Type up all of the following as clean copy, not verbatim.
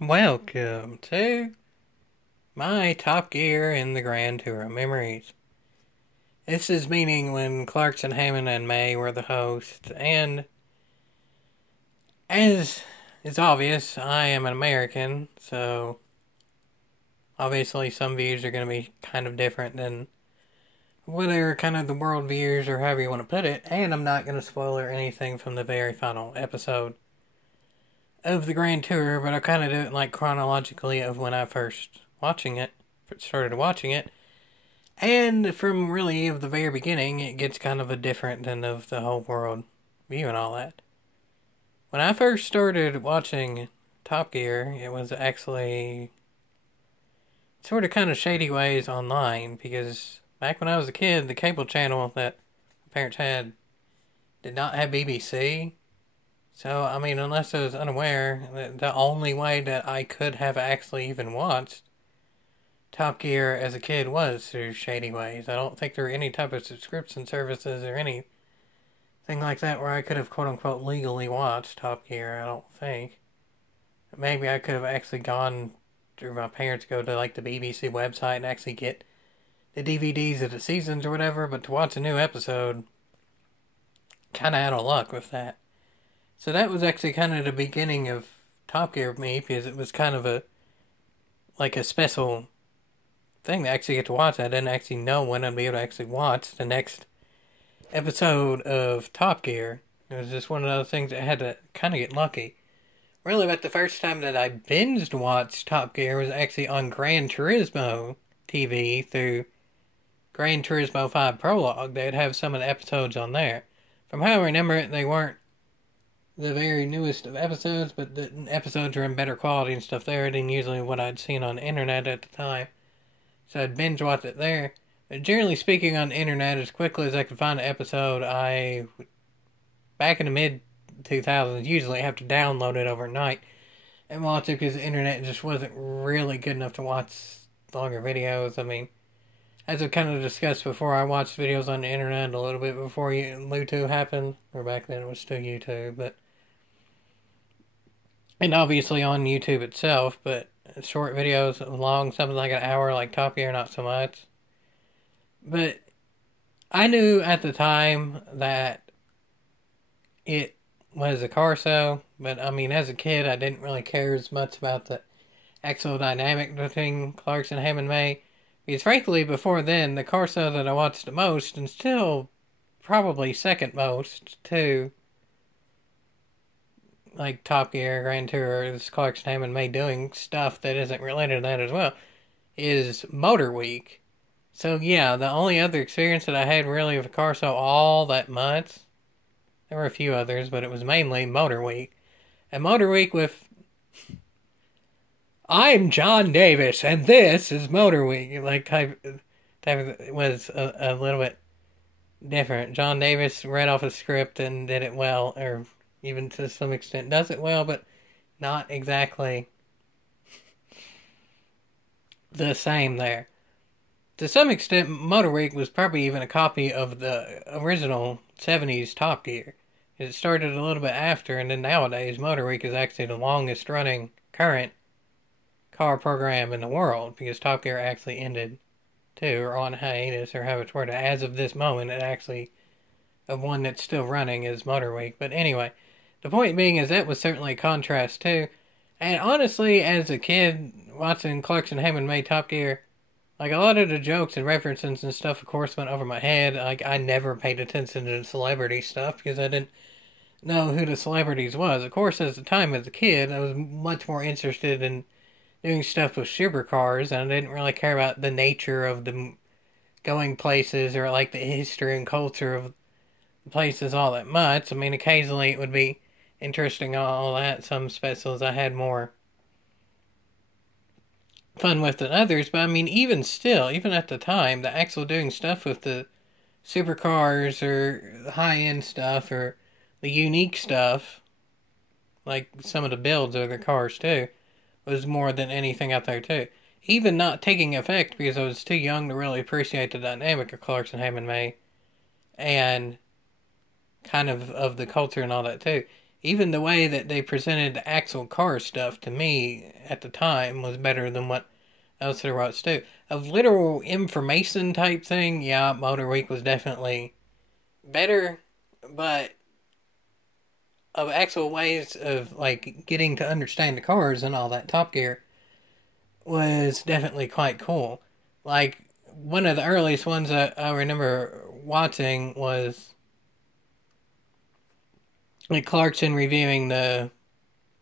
Welcome to my Top Gear in the Grand Tour of Memories. This is meaning when Clarkson, Hammond and May were the hosts, and as is obvious, I am an American, so obviously some views are going to be kind of different than whatever kind of the world views or however you want to put it, and I'm not going to spoil anything from the very final episode of the Grand Tour, but I'll kind of do it like chronologically of when I first started watching it, and from really of the very beginning, it gets kind of a different than of the whole world view and all that. When I first started watching Top Gear, it was actually sort of kind of shady ways online, because back when I was a kid, the cable channel that my parents had did not have BBC. So, I mean, unless I was unaware, the only way that I could have actually even watched Top Gear as a kid was through shady ways. I don't think there were any type of subscription services or anything like that where I could have quote-unquote legally watched Top Gear, I don't think. Maybe I could have actually gone through my parents, go to like the BBC website and actually get the DVDs of the seasons or whatever, but to watch a new episode, kind of out of luck with that. So that was actually kind of the beginning of Top Gear with me, because it was kind of a special thing to actually get to watch. I didn't actually know when I'd be able to actually watch the next episode of Top Gear. It was just one of those things that I had to kind of get lucky. Really, about the first time that I binged watched Top Gear was actually on Gran Turismo TV through Gran Turismo 5 Prologue. They'd have some of the episodes on there. From how I remember it, they weren't the very newest of episodes, but the episodes are in better quality and stuff there than usually what I'd seen on the internet at the time. So I'd binge watch it there. But generally speaking, on the internet, as quickly as I could find an episode, back in the mid-2000s, usually have to download it overnight and watch it, because the internet just wasn't really good enough to watch longer videos. I mean, as I've kind of discussed before, I watched videos on the internet a little bit before YouTube happened, or back then it was still YouTube, and obviously on YouTube itself, but short videos, long, something like an hour, like Top Gear, not so much. But I knew at the time that it was a car show, but I mean, as a kid, I didn't really care as much about the actual dynamic between Clarkson, Hammond and May, because frankly, before then, the car show that I watched the most, and still probably second most to like Top Gear, Grand Tour, this Clarkson, Hammond and May doing stuff that isn't related to that as well, is Motor Week. So yeah, the only other experience that I had really with a car show all that much, there were a few others, but it was mainly Motor Week. And Motor Week with, I'm John Davis, and this is Motor Week, like type of, was a little bit different. John Davis read off a script and did it well, or even to some extent does it well, but not exactly the same there. To some extent, Motor Week was probably even a copy of the original 70s Top Gear. It started a little bit after, and then nowadays, Motor Week is actually the longest running current car program in the world, because Top Gear actually ended too, or on hiatus, or however it's worded. As of this moment, it actually, of one that's still running, is Motor Week. But anyway, the point being is that was certainly a contrast too. And honestly, as a kid, watching Clarkson, Hammond, May, Top Gear, like, a lot of the jokes and references and stuff, of course, went over my head. Like, I never paid attention to the celebrity stuff, because I didn't know who the celebrities was. Of course, as a kid, I was much more interested in doing stuff with supercars, and I didn't really care about the nature of the going places, or like the history and culture of the places all that much. I mean, occasionally it would be interesting, all that. Some specials I had more fun with than others, but I mean, even still, even at the time, the actual doing stuff with the supercars, or the high-end stuff, or the unique stuff, like some of the builds of the cars too, was more than anything out there too. Even not taking effect, because I was too young to really appreciate the dynamic of Clarkson, Hammond, May, and kind of the culture and all that too. even the way that they presented the actual car stuff to me at the time was better than what else there was too. Of literal information type thing, yeah, Motor Week was definitely better, but of actual ways of like getting to understand the cars and all that, Top Gear was definitely quite cool. Like one of the earliest ones that I remember watching was like Clarkson reviewing the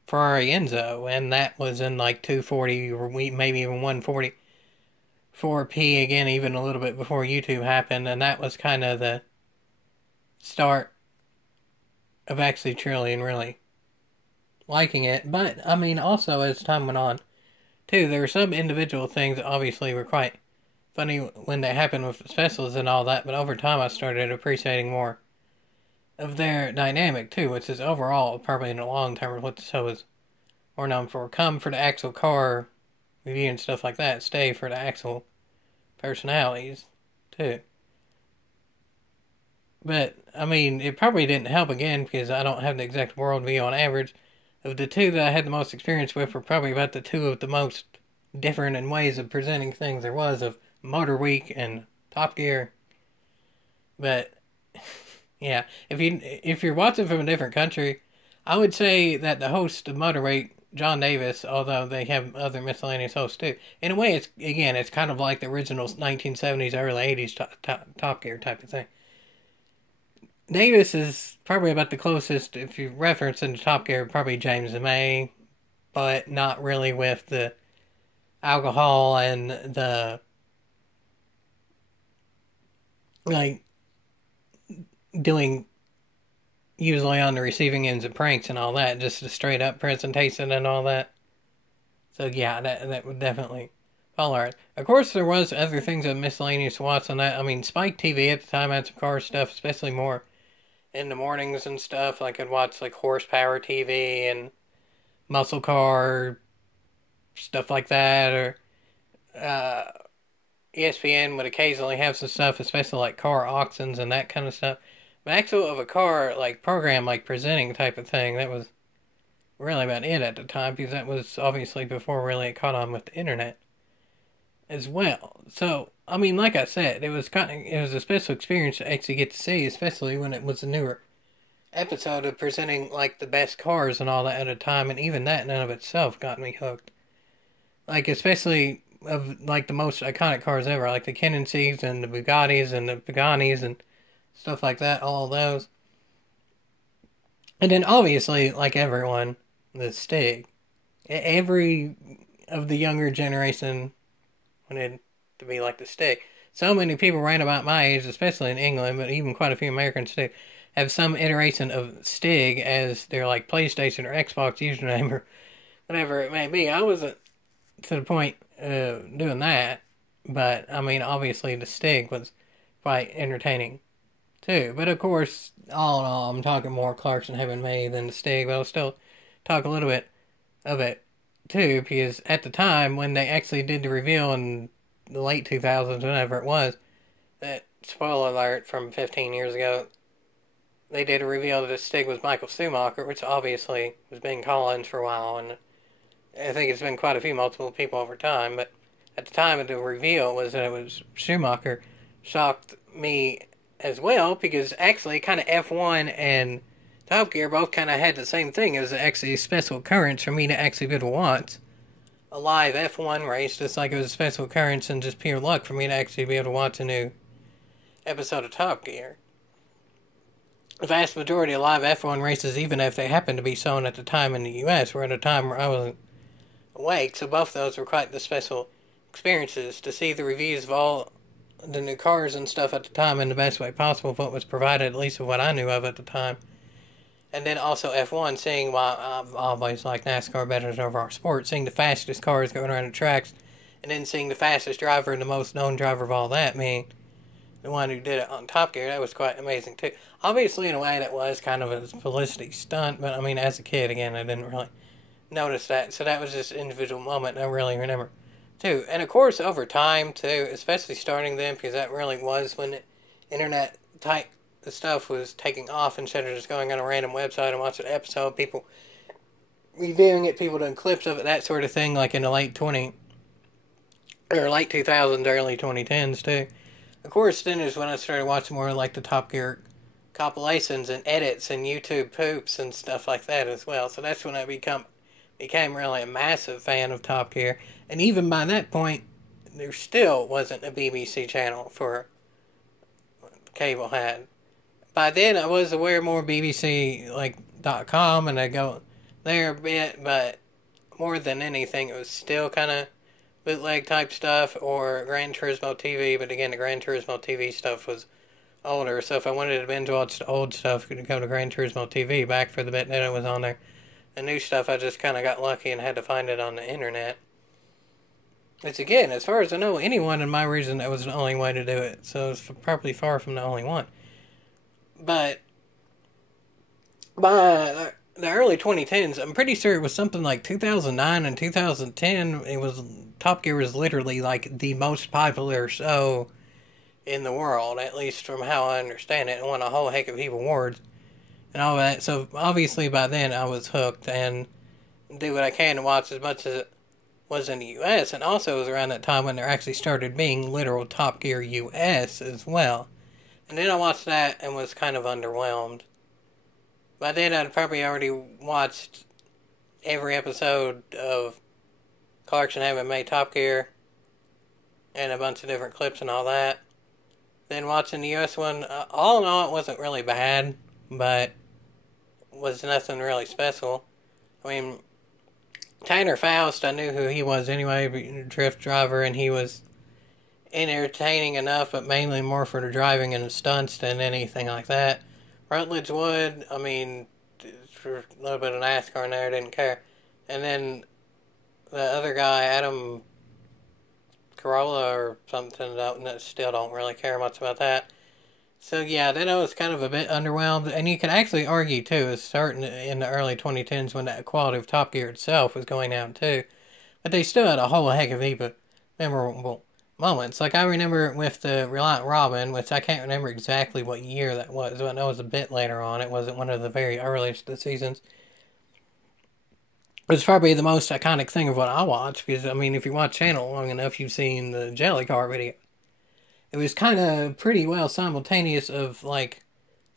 Ferrari Enzo, and that was in like 240 or maybe even 140 4P again, even a little bit before YouTube happened, and that was kind of the start of actually truly and really liking it. But I mean, also as time went on, too, there were some individual things that obviously were quite funny when they happened with the specials and all that, but over time I started appreciating more of their dynamic too, which is overall probably in the long term what the show is more known for. Come for the actual car review and stuff like that, stay for the actual personalities too. But I mean, it probably didn't help again because I don't have the exact worldview on average. Of the two that I had the most experience with were probably about the two of the most different in ways of presenting things there was of Motor Week and Top Gear. But yeah, if you're watching from a different country, I would say that the host of Motor Week, John Davis, although they have other miscellaneous hosts too, in a way it's kind of like the original 1970s, early 80s Top Gear type of thing. Davis is probably about the closest, if you reference into Top Gear, probably James and May, but not really with the alcohol and the, like, doing usually on the receiving ends of pranks and all that, just a straight up presentation and all that. So yeah, that would definitely follow it. Of course, there was other things of miscellaneous watch on that. I mean, Spike TV at the time had some car stuff, especially more in the mornings and stuff. Like I'd watch like Horsepower TV and Muscle Car, stuff like that, or ESPN would occasionally have some stuff, especially like car auctions and that kind of stuff. But actual of a car like program, like presenting type of thing, that was really about it at the time, because that was obviously before really it caught on with the internet as well. So I mean, like I said, it was a special experience to actually get to see, especially when it was a newer episode of presenting like the best cars and all that at a time, and even that in and of itself got me hooked. Like especially of like the most iconic cars ever, like the Kenneseys and the Bugattis and the Paganis and stuff like that, all of those. And then obviously, like everyone, the Stig. Every of the younger generation wanted to be like the Stig. So many people right about my age, especially in England, but even quite a few Americans too, have some iteration of Stig as their like PlayStation or Xbox username or whatever it may be. I wasn't to the point doing that, but I mean, obviously the Stig was quite entertaining too. But of course, all in all, I'm talking more Clarkson, Hammond and May than the Stig, but I'll still talk a little bit of it too, because at the time when they actually did the reveal in the late 2000s, whenever it was, that, spoiler alert, from 15 years ago, they did a reveal that the Stig was Michael Schumacher, which obviously was Ben Collins for a while, and I think it's been quite a few multiple people over time, but at the time of the reveal was that it was Schumacher. Shocked me as well, because actually kind of F1 and Top Gear both kind of had the same thing. It was actually a special occurrence for me to actually be able to watch a live F1 race, just like it was a special occurrence and just pure luck for me to actually be able to watch a new episode of Top Gear. The vast majority of live F1 races, even if they happened to be shown at the time in the US, were at a time where I wasn't awake, so both of those were quite the special experiences to see the reviews of all the new cars and stuff at the time in the best way possible, what was provided, at least of what I knew of at the time. And then also F1, seeing why I've always liked NASCAR better than overall sport, seeing the fastest cars going around the tracks, and then seeing the fastest driver and the most known driver of all that, meaning the one who did it on Top Gear, that was quite amazing too. Obviously, in a way, that was kind of a publicity stunt, but I mean, as a kid, again, I didn't really notice that, so that was just an individual moment I really remember too. And of course, over time too, especially starting then, because that really was when the internet type the stuff was taking off instead of just going on a random website and watching an episode, people reviewing it, people doing clips of it, that sort of thing, like in the late 2000s, early 2010s too. Of course, then is when I started watching more like the Top Gear compilations and edits and YouTube poops and stuff like that as well. So that's when I became really a massive fan of Top Gear. And even by that point, there still wasn't a BBC channel for cable had. By then, I was aware more BBC like .com, and I go there a bit, but more than anything, it was still kind of bootleg type stuff or Gran Turismo TV. But again, the Gran Turismo TV stuff was older, so if I wanted to binge watch the old stuff, I could go to Gran Turismo TV back for the bit that it was on there. The new stuff, I just kind of got lucky and had to find it on the internet. Which again, as far as I know, anyone in my region, that was the only way to do it. So it's probably far from the only one. But by the early 2010s, I'm pretty sure it was something like 2009 and 2010. Top Gear was literally like the most popular show in the world, at least from how I understand it. It won a whole heck of heap of awards and all that. So obviously by then I was hooked and do what I can to watch as much as it was in the U.S. And also it was around that time when there actually started being literal Top Gear U.S. as well. And then I watched that and was kind of underwhelmed. By then I'd probably already watched every episode of Clarkson, Hammond and May Top Gear and a bunch of different clips and all that. Then watching the U.S. one, all in all, it wasn't really bad, but was nothing really special. I mean, Tanner Faust, I knew who he was anyway, drift driver, and he was entertaining enough, but mainly more for the driving and the stunts than anything like that. Rutledge Wood, I mean, for a little bit of NASCAR in there, didn't care. And then the other guy, Adam Carolla or something, still don't really care much about that. So yeah, then I was kind of a bit underwhelmed, and you could actually argue too, it's starting in the early 2010s when the quality of Top Gear itself was going down too. But they still had a whole heck of a heap of memorable moments. Like I remember with the Reliant Robin, which I can't remember exactly what year that was, but I know it was a bit later on. It wasn't one of the very earliest of the seasons. It's probably the most iconic thing of what I watch, because I mean, if you watch channel long enough, you've seen the Jelly Car video. It was kind of pretty well simultaneous of, like,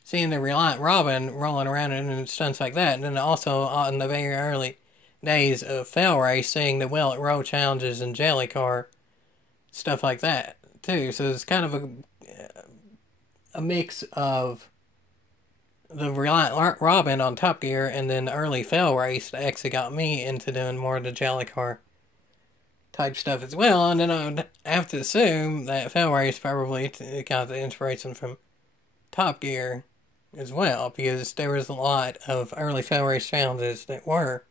seeing the Reliant Robin rolling around and stunts like that. And then also, on the very early days of Fail Race, seeing the Well at Row challenges and Jelly Car, stuff like that, too. So it's kind of a mix of the Reliant Robin on Top Gear and then the early Fail Race that actually got me into doing more of the Jelly Car type stuff as well. And then I would have to assume that Fail Race probably got the inspiration from Top Gear as well, because there was a lot of early Fail Race challenges that were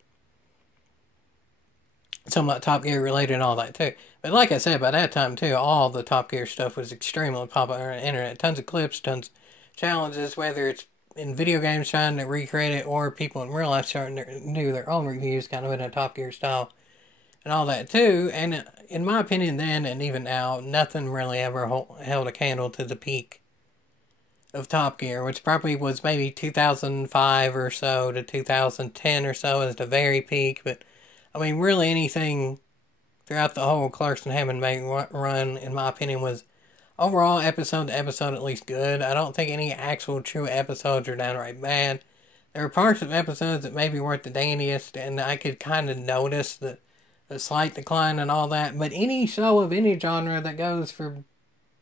somewhat Top Gear related and all that too. But like I said, by that time too, all the Top Gear stuff was extremely popular on the internet. Tons of clips, tons of challenges, whether it's in video games trying to recreate it or people in real life starting to do their own reviews kind of in a Top Gear style and all that too. And in my opinion then and even now, nothing really ever held a candle to the peak of Top Gear, which probably was maybe 2005 or so to 2010 or so as the very peak. But I mean, really anything throughout the whole Clarkson Hammond May run, in my opinion, was overall episode to episode at least good. I don't think any actual true episodes are downright bad. There were parts of episodes that maybe weren't the dandiest, and I could kind of notice the slight decline and all that. But any show of any genre that goes for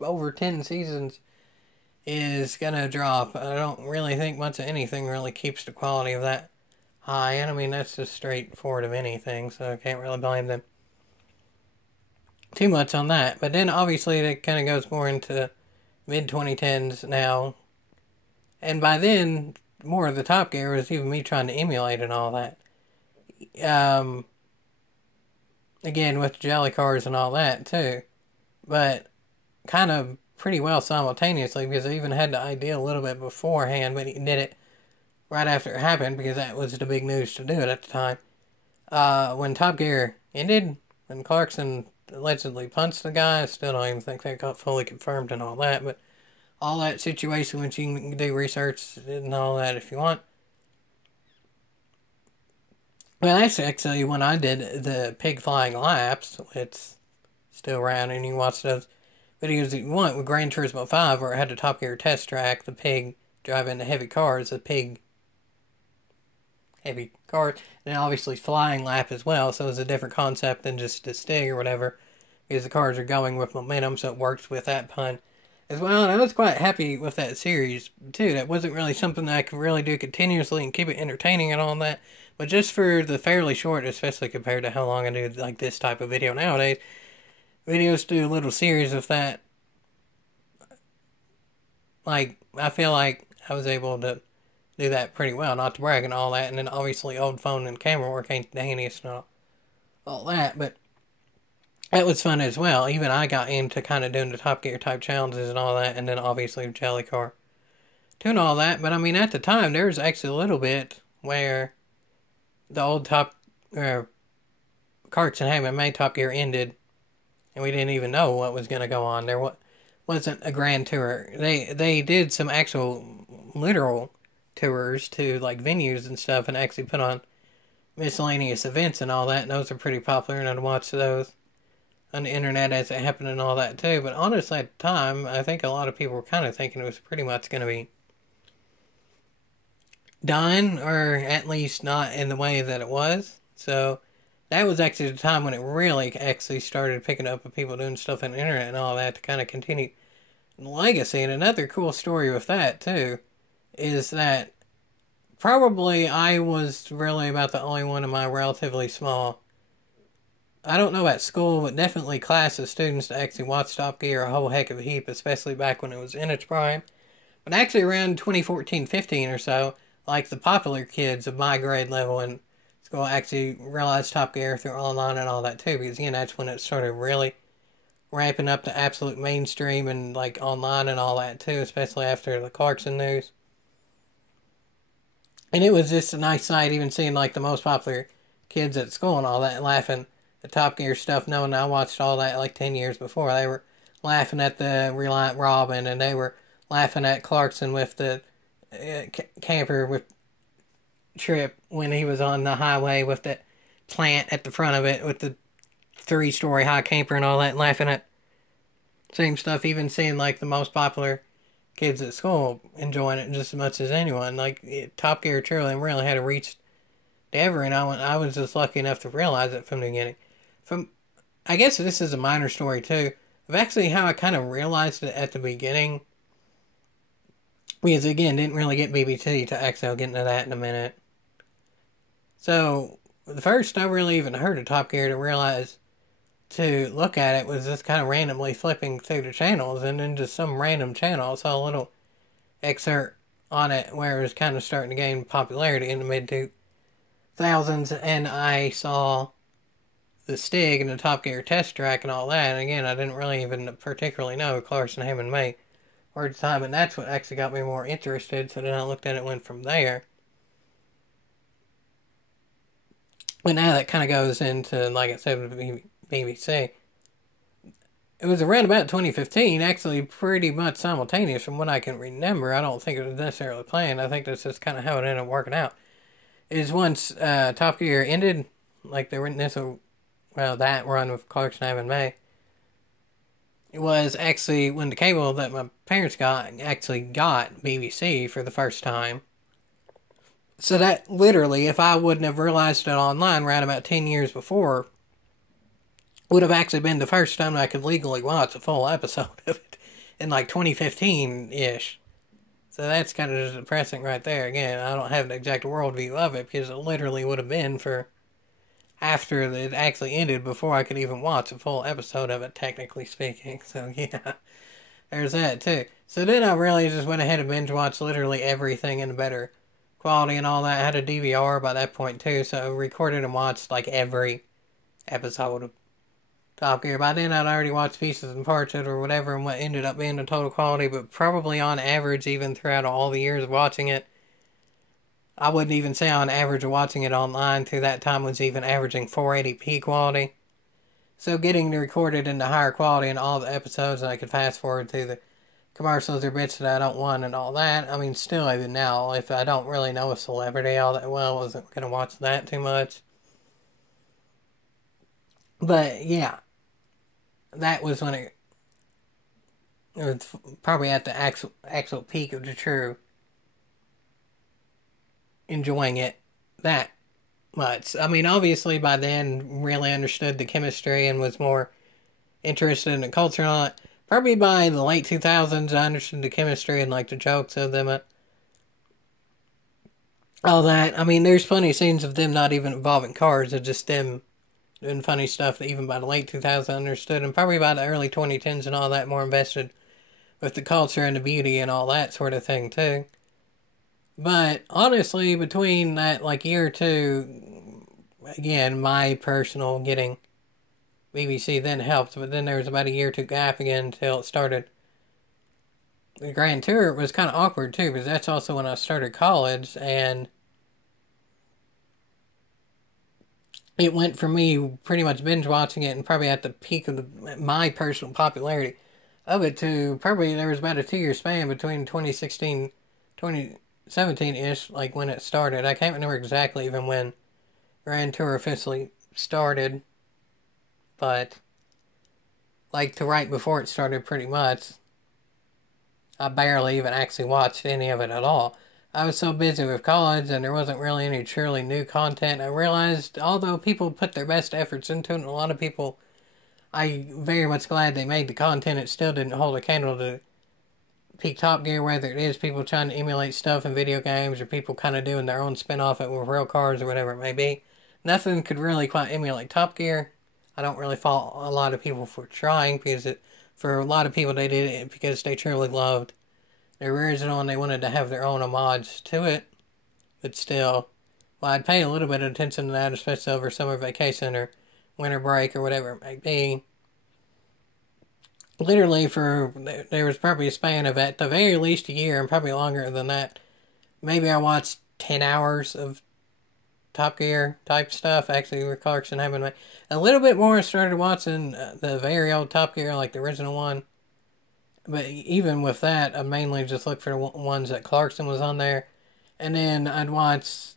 over 10 seasons is gonna drop. I don't really think much of anything really keeps the quality of that high. And I mean, that's just straightforward of anything, so I can't really blame them too much on that. But then obviously that kind of goes more into mid-2010s now. And by then, more of the Top Gear was even me trying to emulate and all that. Again, with jelly cars and all that too. But kind of pretty well simultaneously, because I even had the idea a little bit beforehand, but he did it right after it happened, because that was the big news to do it at the time. When Top Gear ended, when Clarkson allegedly punched the guy, I still don't even think that got fully confirmed and all that, but all that situation, which you can do research and all that if you want. Well, that's actually when I did the pig flying laps. It's still around, and you can watch those videos that you want with Gran Turismo 5, where it had the Top Gear test track, the pig driving the heavy cars, the pig heavy cars, and obviously flying lap as well, so it's a different concept than just a stick or whatever, because the cars are going with momentum, so it works with that pun as well. And I was quite happy with that series too. That wasn't really something that I could really do continuously and keep it entertaining and all that, but just for the fairly short, especially compared to how long I do like this type of video nowadays, videos do a little series of that. Like, I feel like I was able to do that pretty well, not to brag and all that, and then obviously old phone and camera work ain't the handiest and all that, but that was fun as well. Even I got into kind of doing the Top Gear type challenges and all that, and then obviously Jelly Car doing all that. But I mean, at the time, there was actually a little bit where the old Clarkson, Hammond and May Top Gear ended, and we didn't even know what was going to go on. There wasn't a grand tour. They did some actual literal tours to like venues and stuff, and actually put on miscellaneous events and all that, and those are pretty popular, and I'd watch those on the internet as it happened and all that too. But honestly, at the time, I think a lot of people were kind of thinking it was pretty much going to be done, or at least not in the way that it was. So that was actually the time when it really actually started picking up with people doing stuff on the internet and all that to kind of continue the legacy. And another cool story with that too is that probably I was really about the only one in my relatively small, I don't know at school, but definitely class of students to actually watch Top Gear a whole heck of a heap, especially back when it was in its prime. But actually around 2014-15 or so, like the popular kids of my grade level in school actually realized Top Gear through online and all that too, because again, that's when it started really ramping up to absolute mainstream and like online and all that too, especially after the Clarkson news. And it was just a nice sight, even seeing like the most popular kids at school and all that, laughing at Top Gear stuff, knowing I watched all that like 10 years before. They were laughing at the Reliant Robin, and they were laughing at Clarkson with the camper with trip when he was on the highway with that plant at the front of it with the 3-story high camper and all that, laughing at same stuff, even seeing like the most popular kids at school enjoying it just as much as anyone. Like, Top Gear truly really had reached to everyone. I was just lucky enough to realize it from the beginning. I guess this is a minor story too, of actually how I kind of realized it at the beginning. Because again, didn't really get BBT to actually, I'll get into that in a minute. So, the first I really even heard of Top Gear to realize to look at it was just kind of randomly flipping through the channels, and then just some random channel I saw a little excerpt on it where it was kind of starting to gain popularity in the mid-2000s, and I saw the Stig and the Top Gear test track and all that, and again, I didn't really even particularly know Clarkson, Hammond and May or at the time, and that's what actually got me more interested, so then I looked at it and went from there. But now that kind of goes into, like I said, with the BBC. It was around about 2015, actually pretty much simultaneous from what I can remember. I don't think it was necessarily planned. I think that's just kind of how it ended up working out. Is once Top Gear ended, like they were in this, well, that run with Clarkson, Hammond and May, it was actually when the cable that my parents got actually got BBC for the first time. So that literally, if I wouldn't have realized it online right about 10 years before, would have actually been the first time I could legally watch a full episode of it in like 2015-ish. So that's kind of just depressing right there. Again, I don't have an exact worldview of it because it literally would have been for after it actually ended before I could even watch a full episode of it, technically speaking. So yeah, there's that too. So then I really just went ahead and binge watched literally everything in better quality and all that. I had a DVR by that point too, so I recorded and watched like every episode of Top Gear. By then I'd already watched pieces and parts of it or whatever, and what ended up being the total quality, but probably on average, even throughout all the years of watching it, I wouldn't even say on average of watching it online through that time was even averaging 480p quality. So getting it recorded into higher quality in all the episodes, and I could fast forward through the commercials or bits that I don't want and all that. I mean, still, even now, if I don't really know a celebrity all that well, I wasn't going to watch that too much. But, yeah, that was when it was probably at the actual peak of the true enjoying it that much. I mean, obviously, by then, really understood the chemistry and was more interested in the culture and all that. Probably by the late 2000s, I understood the chemistry and, like, the jokes of them. All that. I mean, there's plenty of scenes of them not even involving cars. It's just them doing funny stuff that even by the late 2000s I understood. And probably by the early 2010s and all that, more invested with the culture and the beauty and all that sort of thing, too. But, honestly, between that, like, year or two, again, my personal getting BBC then helped, but then there was about a year or two gap again until it started. The Grand Tour was kind of awkward too, because that's also when I started college, and it went from me pretty much binge watching it and probably at the peak of my personal popularity of it to probably there was about a 2-year span between 2016, 2017-ish, like when it started. I can't remember exactly even when Grand Tour officially started. But, like, to right before it started pretty much, I barely even actually watched any of it at all. I was so busy with college and there wasn't really any truly new content. I realized, although people put their best efforts into it, and a lot of people, I'm very much glad they made the content, it still didn't hold a candle to peak Top Gear, whether it is people trying to emulate stuff in video games or people kind of doing their own spin-off it with real cars or whatever it may be. Nothing could really quite emulate Top Gear. I don't really fault a lot of people for trying, because for a lot of people they did it because they truly loved the original and they wanted to have their own homage to it. But still, well, I'd pay a little bit of attention to that, especially over summer vacation or winter break or whatever it may be. Literally, there was probably a span of at the very least a year, and probably longer than that. Maybe I watched 10 hours of Top Gear type stuff, actually, with Clarkson, Hammond and May. A little bit more, I started watching the very old Top Gear, like the original one. But even with that, I mainly just looked for the ones that Clarkson was on there. And then I'd watch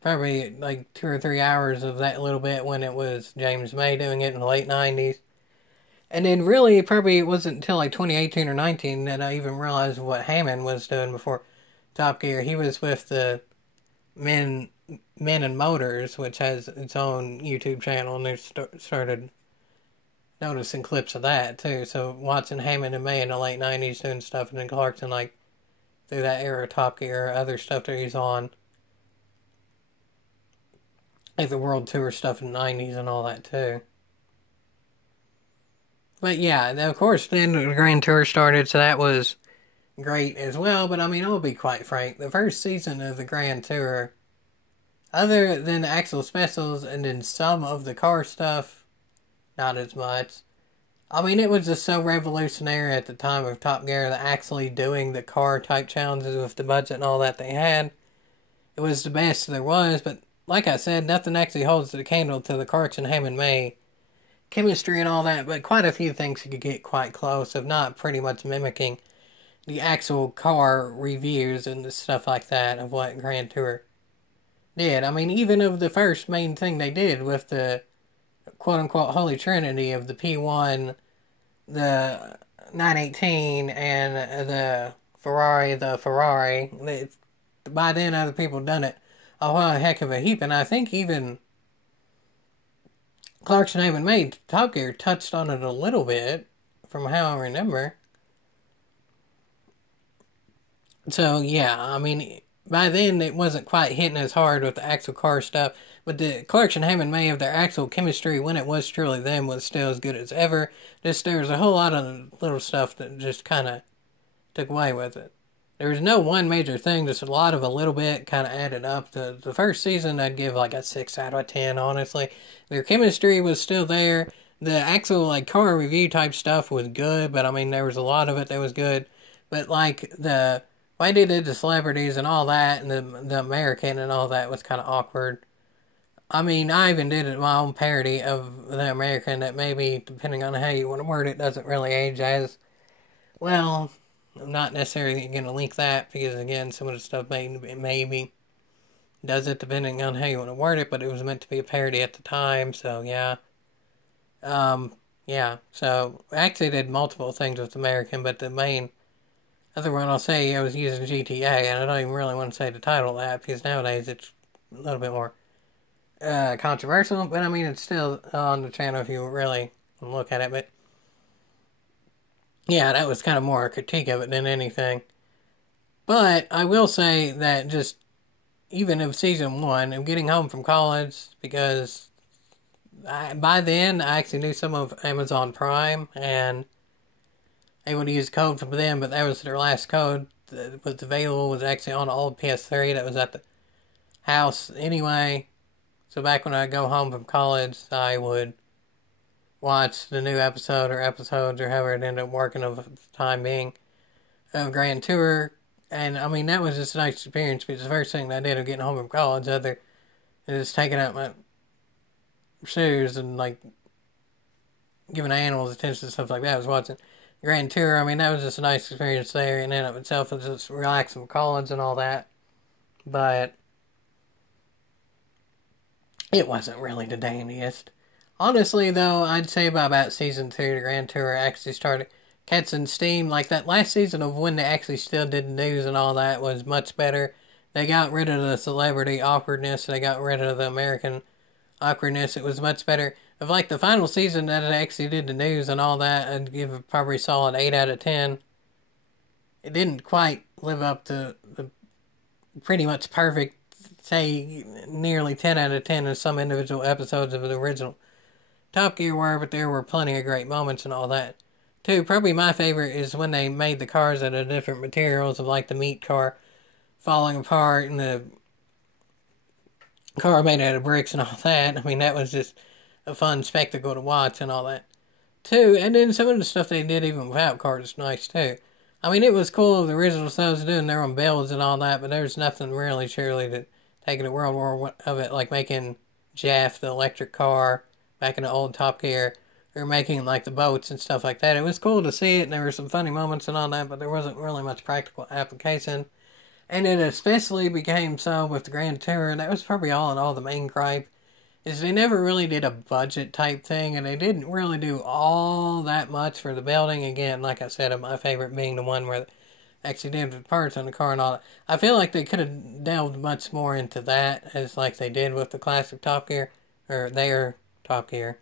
probably like 2 or 3 hours of that little bit when it was James May doing it in the late 90s. And then really, probably it wasn't until like 2018 or 19 that I even realized what Hammond was doing before Top Gear. He was with the Men and Motors, which has its own YouTube channel, and they started noticing clips of that too. So watching Hammond and May in the late 90s doing stuff, and then Clarkson, like, through that era of Top Gear, other stuff that he's on, like the World Tour stuff in the 90s and all that too. But yeah, of course, then the Grand Tour started, so that was great as well. But I mean, I'll be quite frank, the first season of the Grand Tour, other than the actual specials and then some of the car stuff, not as much. I mean, it was just so revolutionary at the time of Top Gear, that actually doing the car type challenges with the budget and all that they had. It was the best there was, but like I said, nothing actually holds the candle to the Clarkson, Hammond, May chemistry and all that, but quite a few things could get quite close, if not pretty much mimicking the actual car reviews and stuff like that of what Grand Tour did. I mean, even of the first main thing they did with the quote-unquote Holy Trinity of the P1, the 918, and the Ferrari, by then other people done it a whole heck of a heap, and I think even Clarkson, Hammond, May, Top Gear touched on it a little bit, from how I remember. So, yeah, I mean, by then it wasn't quite hitting as hard with the actual car stuff, but the Clarkson, Hammond, May of their actual chemistry, when it was truly them, was still as good as ever. Just there was a whole lot of little stuff that just kind of took away with it. There was no one major thing, just a lot of a little bit kind of added up. The first season, I'd give like a 6 out of 10, honestly. Their chemistry was still there. The actual like car review type stuff was good, but I mean, there was a lot of it that was good. But like the way they did the celebrities and all that, and the American and all that was kind of awkward. I mean, I even did my own parody of the American that maybe, depending on how you want to word it, doesn't really age as well. I'm not necessarily going to link that because, again, some of the stuff maybe does it depending on how you want to word it, but it was meant to be a parody at the time, so yeah. Yeah, so I actually did multiple things with American, but the main other one I'll say I was using GTA, and I don't even really want to say the title of that because nowadays it's a little bit more controversial, but I mean it's still on the channel if you really look at it, but yeah, that was kind of more a critique of it than anything. But I will say that just even of season 1, I'm getting home from college because by then I actually knew some of Amazon Prime and able to use code from them, but that was their last code that was available, was actually on an old PS3 that was at the house anyway. So back when I go home from college, I would watch the new episode or episodes or however it ended up working of the time being of Grand Tour. And I mean, that was just a nice experience because the first thing I did of getting home from college, other than just taking out my shoes and like giving animals attention and stuff like that, I was watching Grand Tour. I mean, that was just a nice experience there in and of itself. It was just relaxing from college and all that. But it wasn't really the dandiest. Honestly, though, I'd say by about season 2, the Grand Tour actually started catching steam. Like that last season of when they actually still did the news and all that was much better. They got rid of the celebrity awkwardness. They got rid of the American awkwardness. It was much better. Of like the final season that it actually did the news and all that, I'd give it probably a solid 8 out of 10. It didn't quite live up to the pretty much perfect, say, nearly 10 out of 10 in some individual episodes of the original Top Gear were, but there were plenty of great moments and all that. Too, probably my favorite is when they made the cars out of different materials, of like the meat car falling apart and the car made out of bricks and all that. I mean, that was just a fun spectacle to watch and all that. Too, and then some of the stuff they did even without cars is nice too. I mean, it was cool the original stuff was doing their own builds and all that, but there was nothing really surely that taking the world war of it, like making Jeff the electric car back in the old Top Gear, or making like the boats and stuff like that. It was cool to see it, and there were some funny moments and all that, but there wasn't really much practical application. And it especially became so with the Grand Tour, and that was probably all in all the main gripe, is they never really did a budget type thing, and they didn't really do all that much for the building. Again, like I said, my favorite being the one where they actually did the parts on the car and all that. I feel like they could have delved much more into that, as like they did with the classic Top Gear, or their Top Gear.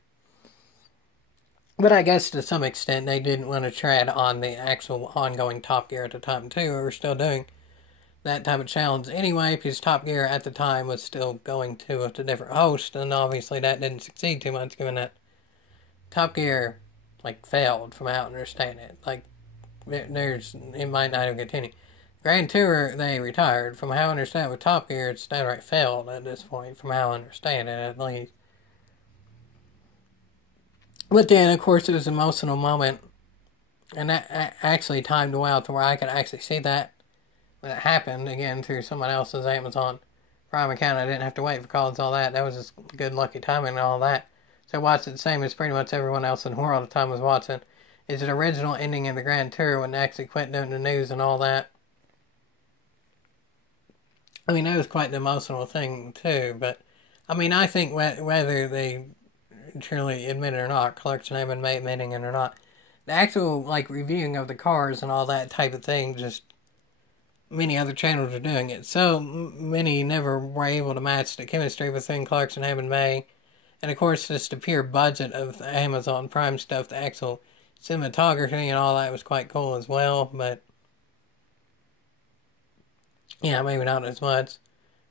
But I guess to some extent they didn't want to tread on the actual ongoing Top Gear at the time too. We were still doing that type of challenge anyway, because Top Gear at the time was still going to a different host, and obviously that didn't succeed too much, given that Top Gear like failed, from how I understand it. Like it might not have continued. Grand Tour they retired. From how I understand with Top Gear, it's downright failed at this point. From how I understand it, at least. But then, of course, it was an emotional moment, and that actually timed well to where I could actually see that when it happened, again, through someone else's Amazon Prime account. I didn't have to wait for calls and all that. That was just good, lucky timing and all that. So I watched it the same as pretty much everyone else in the world at the time was watching. Is the original ending of the Grand Tour when they actually quit doing the news and all that. I mean, that was quite an emotional thing, too, but, I mean, I think whether they truly admit it or not, Clarkson, Hammond and May admitting it or not, the actual, like, reviewing of the cars and all that type of thing, just many other channels are doing it. So many never were able to match the chemistry between Clarkson, Hammond and May. And, of course, just the pure budget of the Amazon Prime stuff, the actual cinematography and all that was quite cool as well, but yeah, maybe not as much.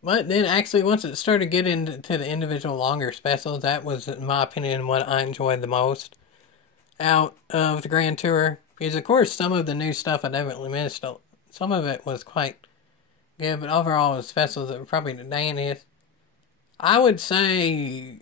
But then actually once it started getting into the individual longer specials, that was, in my opinion, what I enjoyed the most out of the Grand Tour. Because, of course, some of the new stuff I definitely missed. Some of it was quite good, but overall the specials that were probably the dandiest. I would say,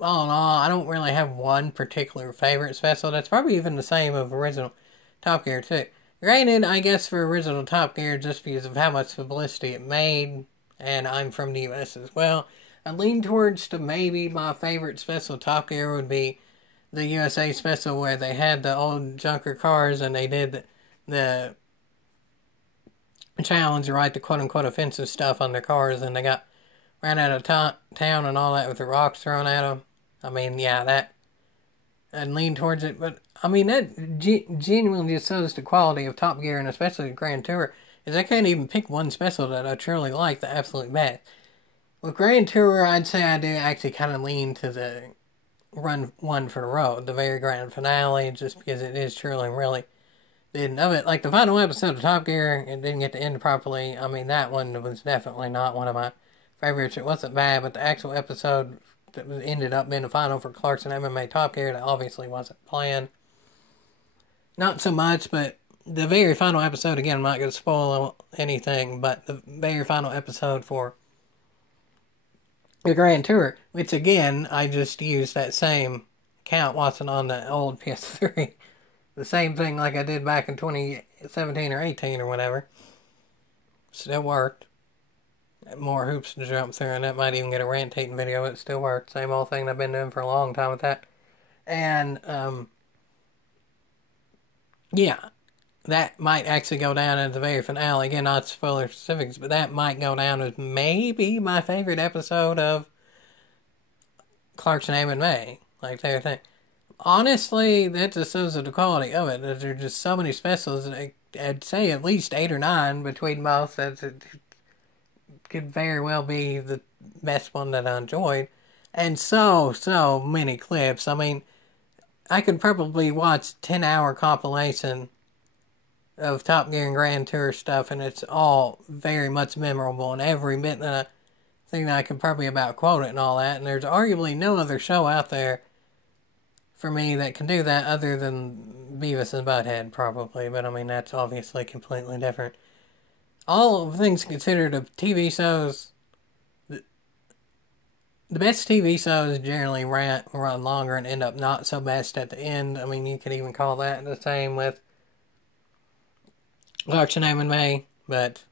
all in all, I don't really have one particular favorite special. That's probably even the same of original Top Gear too. Granted, I guess for original Top Gear, just because of how much publicity it made, and I'm from the US as well, I lean towards to maybe my favorite special Top Gear would be the USA special where they had the old junker cars and they did the challenge to write the quote-unquote offensive stuff on their cars, and they got ran out of town and all that with the rocks thrown at them. I mean, yeah, that I'd lean towards it, but I mean, that genuinely just shows the quality of Top Gear, and especially the Grand Tour, is I can't even pick one special that I truly like the absolute best. With Grand Tour, I'd say I do actually kind of lean to the Run One for the Road, the very grand finale, just because it is truly really the end of it. Like the final episode of Top Gear, it didn't get to end properly. I mean, that one was definitely not one of my favorites. It wasn't bad, but the actual episode that ended up being the final for Clarkson, Hammond and May, Top Gear, that obviously wasn't planned. Not so much, but the very final episode, again, I'm not going to spoil anything, but the very final episode for the Grand Tour, which again, I just used that same count watching on the old PS3. The same thing like I did back in 2017 or 18 or whatever. Still worked. More hoops to jump through, and that might even get a rantating video. It still worked. Same old thing I've been doing for a long time with that. And, yeah, that might actually go down at the very finale. Again, not spoiler specifics, but that might go down as maybe my favorite episode of Clarkson, Hammond and May. Like their thing. Honestly, that just shows the quality of it. There are just so many specials. I'd say at least 8 or 9 between both. That could very well be the best one that I enjoyed. And so many clips. I mean, I could probably watch 10-hour compilation of Top Gear and Grand Tour stuff, and it's all very much memorable, and every bit that I think that I could probably about quote it and all that. And there's arguably no other show out there for me that can do that other than Beavis and Butthead, probably. But I mean, that's obviously completely different. All things considered, of TV shows, the best TV shows generally run longer and end up not so best at the end. I mean, you could even call that the same with Clarkson, Hammond and May, but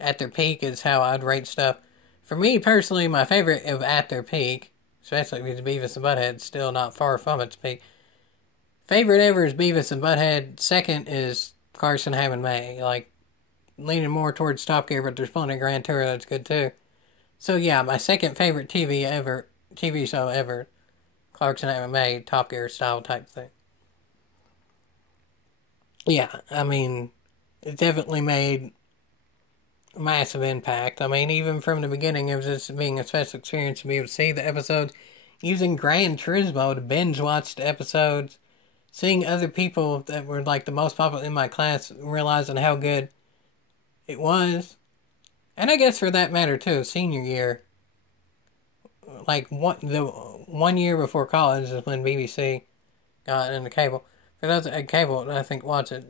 at their peak is how I'd rate stuff. For me personally, my favorite of at their peak, especially because Beavis and Butthead, still not far from its peak. Favorite ever is Beavis and Butthead. Second is Clarkson, Hammond and May. Like, leaning more towards Top Gear, but there's plenty of Grand Tour that's good too. So yeah, my second favorite TV show ever, Clarkson, Hammond and May, Top Gear style type thing. Yeah, I mean, it definitely made a massive impact. I mean, even from the beginning, it was just being a special experience to be able to see the episodes, using Gran Turismo to binge watch the episodes, seeing other people that were like the most popular in my class, realizing how good it was. And I guess for that matter too, senior year, like the 1 year before college is when BBC got into cable. For those that had cable, I think watch it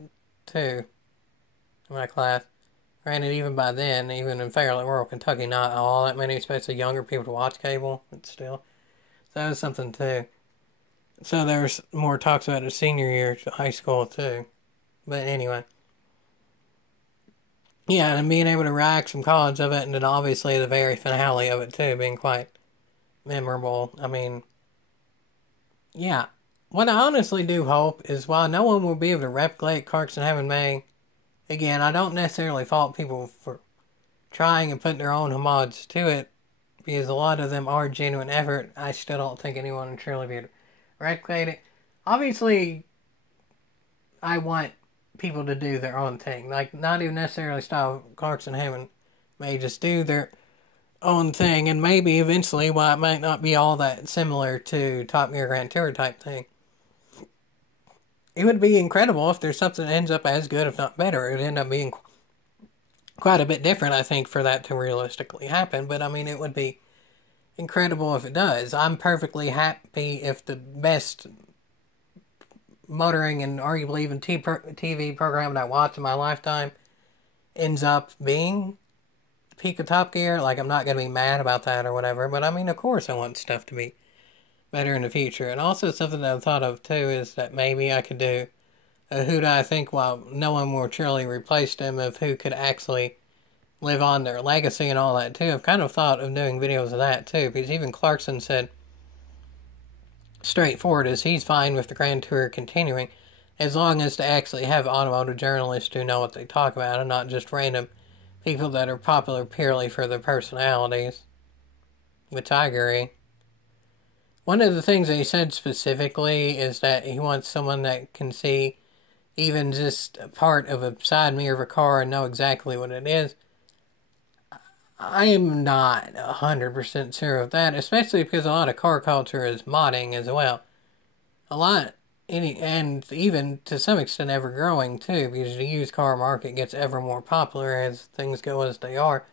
too, in my class. Granted, even by then, even in fairly rural Kentucky, not all that many, especially younger people, to watch cable, but still. So that was something too. So there was more talks about the senior year to high school too. But anyway. Yeah, and being able to rack some college of it, and then obviously the very finale of it too, being quite memorable. I mean, yeah. What I honestly do hope is while no one will be able to replicate Clarkson, Hammond and May, again, I don't necessarily fault people for trying and putting their own homage to it, because a lot of them are genuine effort. I still don't think anyone will truly be able to replicate it. Obviously, I want people to do their own thing. Like, not even necessarily style Clarkson, Hammond may just do their own thing, and maybe eventually, while it might not be all that similar to Top Gear Grand Tour type thing, it would be incredible if there's something that ends up as good, if not better. It would end up being quite a bit different, I think, for that to realistically happen. But, I mean, it would be incredible if it does. I'm perfectly happy if the best motoring and arguably even TV program that I watch in my lifetime ends up being the peak of Top Gear. Like, I'm not going to be mad about that or whatever. But, I mean, of course I want stuff to be better in the future. And also something that I've thought of too is that maybe I could do a who do I think, while no one will truly replace them, of who could actually live on their legacy and all that too. I've kind of thought of doing videos of that too, because even Clarkson said straightforward as he's fine with the Grand Tour continuing. as long as they actually have automotive journalists who know what they talk about and not just random people that are popular purely for their personalities, which I agree. One of the things that he said specifically is that he wants someone that can see even just a part of a side mirror of a car and know exactly what it is. I am not 100% sure of that, especially because a lot of car culture is modding as well. A lot, and even to some extent ever growing too, because the used car market gets ever more popular as things go as they are.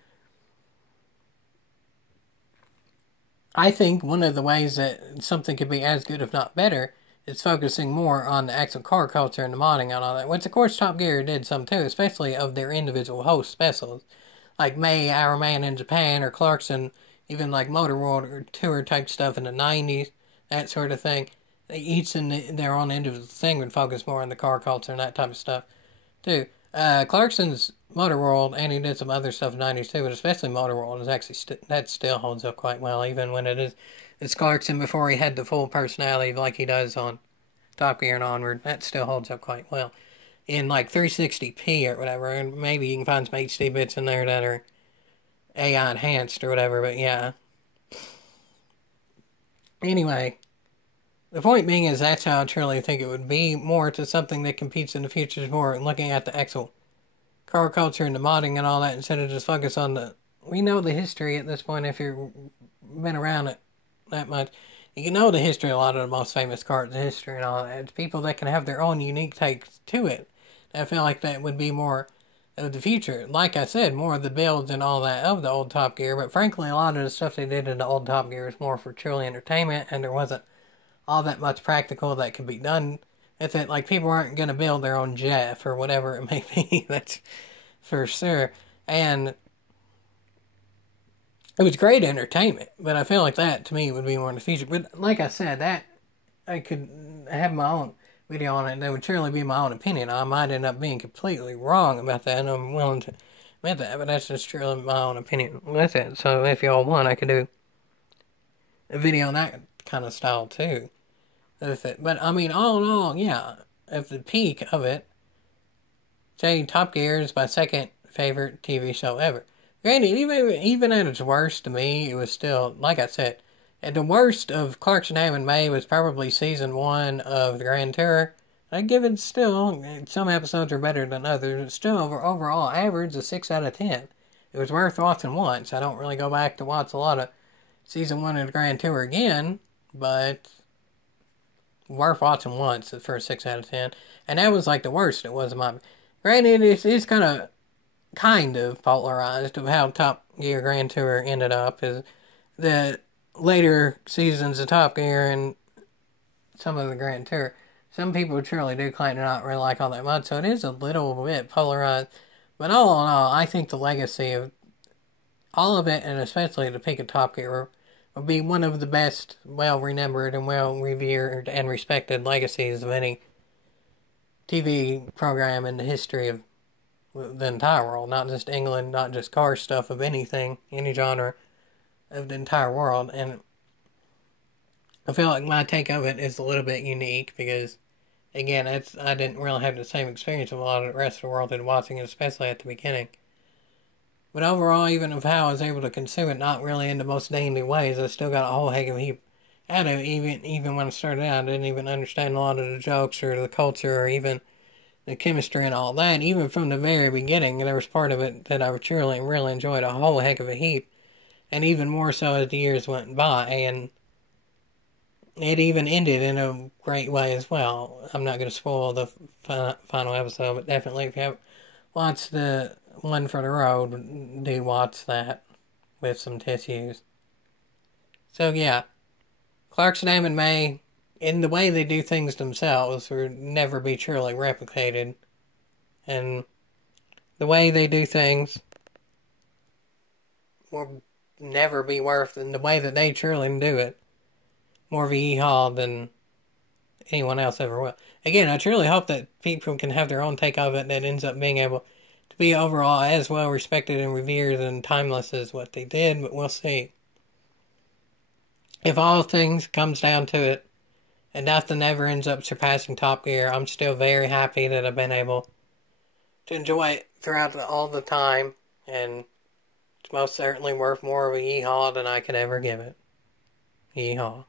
I think one of the ways that something could be as good, if not better, is focusing more on the actual car culture and the modding and all that, which of course Top Gear did some too, especially of their individual host specials. Like May, Our Man in Japan, or Clarkson, even like Motor World or tour type stuff in the 90s, that sort of thing. Each in their own individual thing would focus more on the car culture and that type of stuff, too. Clarkson's Motor World, and he did some other stuff in the 90s too, but especially Motor World is actually, that still holds up quite well, even when it's Clarkson before he had the full personality like he does on Top Gear and onward. That still holds up quite well. In like 360p or whatever, and maybe you can find some HD bits in there that are AI enhanced or whatever, but yeah. Anyway, the point being is that's how I truly think it would be more to something that competes in the future, more looking at the actual car culture and the modding and all that instead of just focus on we know the history at this point if you've been around it that much. You know the history of a lot of the most famous cars in history and all that. It's people that can have their own unique takes to it. I feel like that would be more of the future. Like I said, more of the builds and all that of the old Top Gear, but frankly a lot of the stuff they did in the old Top Gear was more for truly entertainment, and there wasn't all that much practical that could be done with it. Like, people aren't going to build their own Jeff or whatever it may be, that's for sure. And it was great entertainment, but I feel like that to me would be more in the future. But like I said, that I could have my own video on it, and that would surely be my own opinion. I might end up being completely wrong about that, and I'm willing to admit that, but that's just truly my own opinion with it. So if y'all want, I could do a video on that kind of style too with it. But I mean, all in all, yeah, at the peak of it, say Top Gear is my second favorite TV show ever. Granted, even at its worst to me, it was still, like I said, at the worst of Clarkson, Hammond and May was probably season 1 of the Grand Tour. I give it still, some episodes are better than others, but still overall average a 6 out of 10. It was worth watching once. I don't really go back to watch a lot of season 1 of the Grand Tour again, but worth watching once for a 6 out of 10. And that was like the worst it was in my... Granted, it's kind of polarized of how Top Gear Grand Tour ended up, is the later seasons of Top Gear and some of the Grand Tour, some people truly do claim to not really like all that much, so it is a little bit polarized. But all in all, I think the legacy of all of it, and especially the peak of Top Gear, would be one of the best, well-remembered and well-revered and respected legacies of any TV program in the history of the entire world. Not just England, not just car stuff, of anything, any genre of the entire world. And I feel like my take of it is a little bit unique because, again, I didn't really have the same experience of a lot of the rest of the world in watching it, especially at the beginning. But overall, even of how I was able to consume it, not really in the most dainty ways, I still got a whole heck of a heap out of it. Even when I started out, I didn't even understand a lot of the jokes or the culture or even the chemistry and all that. Even from the very beginning, there was part of it that I truly really enjoyed a whole heck of a heap. And even more so as the years went by. And it even ended in a great way as well. I'm not going to spoil the final episode, but definitely if you haven't watched the one for the road, do watch that with some tissues. So yeah, Clarkson, Hammond and May, in the way they do things themselves, will never be truly replicated. And the way they do things will never be worth, in the way that they truly do it, more of a yee-haw than anyone else ever will. Again, I truly hope that people can have their own take of it that ends up being able to be overall as well respected and revered and timeless as what they did, but we'll see. If all things comes down to it, and nothing ever ends up surpassing Top Gear, I'm still very happy that I've been able to enjoy it throughout all the time, and it's most certainly worth more of a yeehaw than I could ever give it. Yeehaw.